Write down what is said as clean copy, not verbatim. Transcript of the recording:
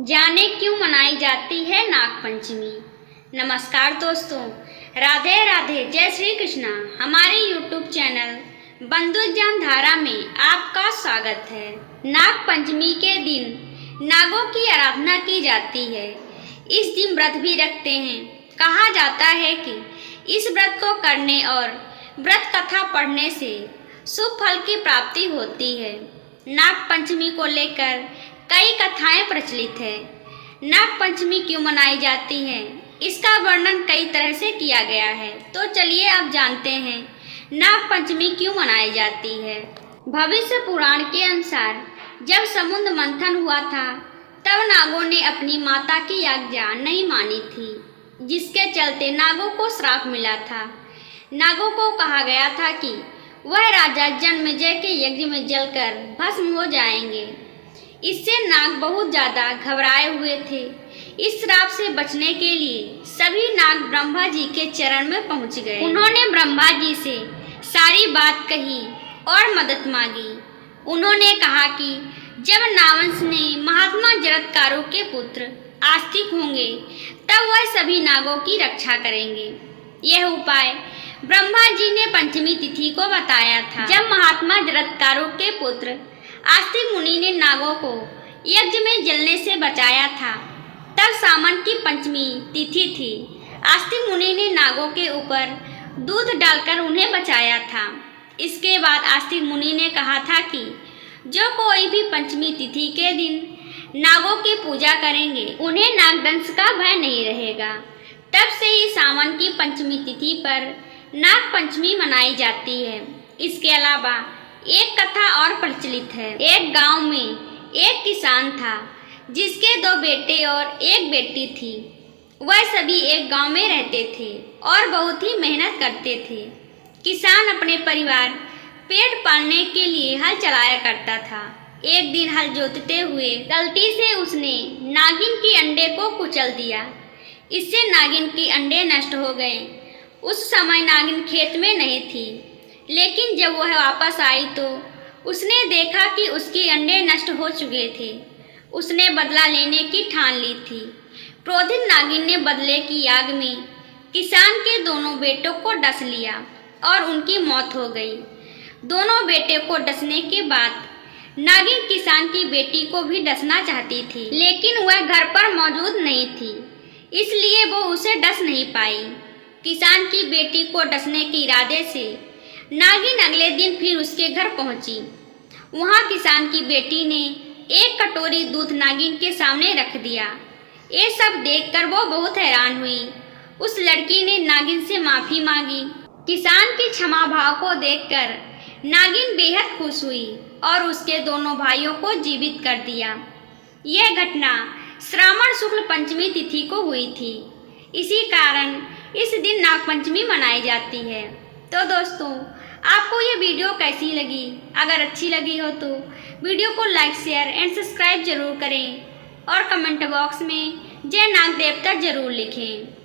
जाने क्यों मनाई जाती है नागपंचमी। नमस्कार दोस्तों, राधे राधे, जय श्री कृष्णा। हमारे यूट्यूब चैनल बंधु ज्ञान धारा में आपका स्वागत है। नागपंचमी के दिन नागों की आराधना की जाती है। इस दिन व्रत भी रखते हैं। कहा जाता है कि इस व्रत को करने और व्रत कथा पढ़ने से शुभ फल की प्राप्ति होती है। नागपंचमी को लेकर कई कथाएं प्रचलित है। नागपंचमी क्यों मनाई जाती है, इसका वर्णन कई तरह से किया गया है। तो चलिए अब जानते हैं नागपंचमी क्यों मनाई जाती है। भविष्य पुराण के अनुसार जब समुद्र मंथन हुआ था तब नागों ने अपनी माता की आज्ञा नहीं मानी थी, जिसके चलते नागों को श्राप मिला था। नागों को कहा गया था कि वह राजा जन्मेजय के यज्ञ में जलकर भस्म हो जाएंगे। इससे नाग बहुत ज्यादा घबराए हुए थे। इस श्राप से बचने के लिए सभी नाग ब्रह्मा जी के चरण में पहुंच गए। उन्होंने ब्रह्मा जी से सारी बात कही और मदद मांगी। उन्होंने कहा कि जब नागवंश ने महात्मा जरत्कारों के पुत्र आस्तिक होंगे तब वह सभी नागों की रक्षा करेंगे। यह उपाय ब्रह्मा जी ने पंचमी तिथि को बताया था। जब महात्मा जरत्कारों के पुत्र आस्तिक मुनि ने नागों को यज्ञ में जलने से बचाया था, तब सावन की पंचमी तिथि थी। आस्तिक मुनि ने नागों के ऊपर दूध डालकर उन्हें बचाया था। इसके बाद आस्तिक मुनि ने कहा था कि जो कोई भी पंचमी तिथि के दिन नागों की पूजा करेंगे उन्हें नागदंश का भय नहीं रहेगा। तब से ही सावन की पंचमी तिथि पर नाग पंचमी मनाई जाती है। इसके अलावा एक कथा और प्रचलित है। एक गांव में एक किसान था जिसके 2 बेटे और एक बेटी थी। वह सभी एक गांव में रहते थे और बहुत ही मेहनत करते थे। किसान अपने परिवार पेट पालने के लिए हल चलाया करता था। एक दिन हल जोतते हुए गलती से उसने नागिन के अंडे को कुचल दिया। इससे नागिन के अंडे नष्ट हो गए। उस समय नागिन खेत में नहीं थी, लेकिन जब वह वापस आई तो उसने देखा कि उसके अंडे नष्ट हो चुके थे। उसने बदला लेने की ठान ली थी। क्रोधित नागिन ने बदले की आग में किसान के दोनों बेटों को डस लिया और उनकी मौत हो गई। दोनों बेटे को डसने के बाद नागिन किसान की बेटी को भी डसना चाहती थी, लेकिन वह घर पर मौजूद नहीं थी, इसलिए वो उसे डस नहीं पाई। किसान की बेटी को डसने के इरादे से नागिन अगले दिन फिर उसके घर पहुंची। वहां किसान की बेटी ने एक कटोरी दूध नागिन के सामने रख दिया। ये सब देखकर वो बहुत हैरान हुई। उस लड़की ने नागिन से माफी मांगी। किसान की क्षमा भाव को देखकर नागिन बेहद खुश हुई और उसके दोनों भाइयों को जीवित कर दिया। यह घटना श्रावण शुक्ल पंचमी तिथि को हुई थी। इसी कारण इस दिन नागपंचमी मनाई जाती है। तो दोस्तों, आपको ये वीडियो कैसी लगी? अगर अच्छी लगी हो तो वीडियो को लाइक, शेयर एंड सब्सक्राइब जरूर करें और कमेंट बॉक्स में जय नाग देवता जरूर लिखें।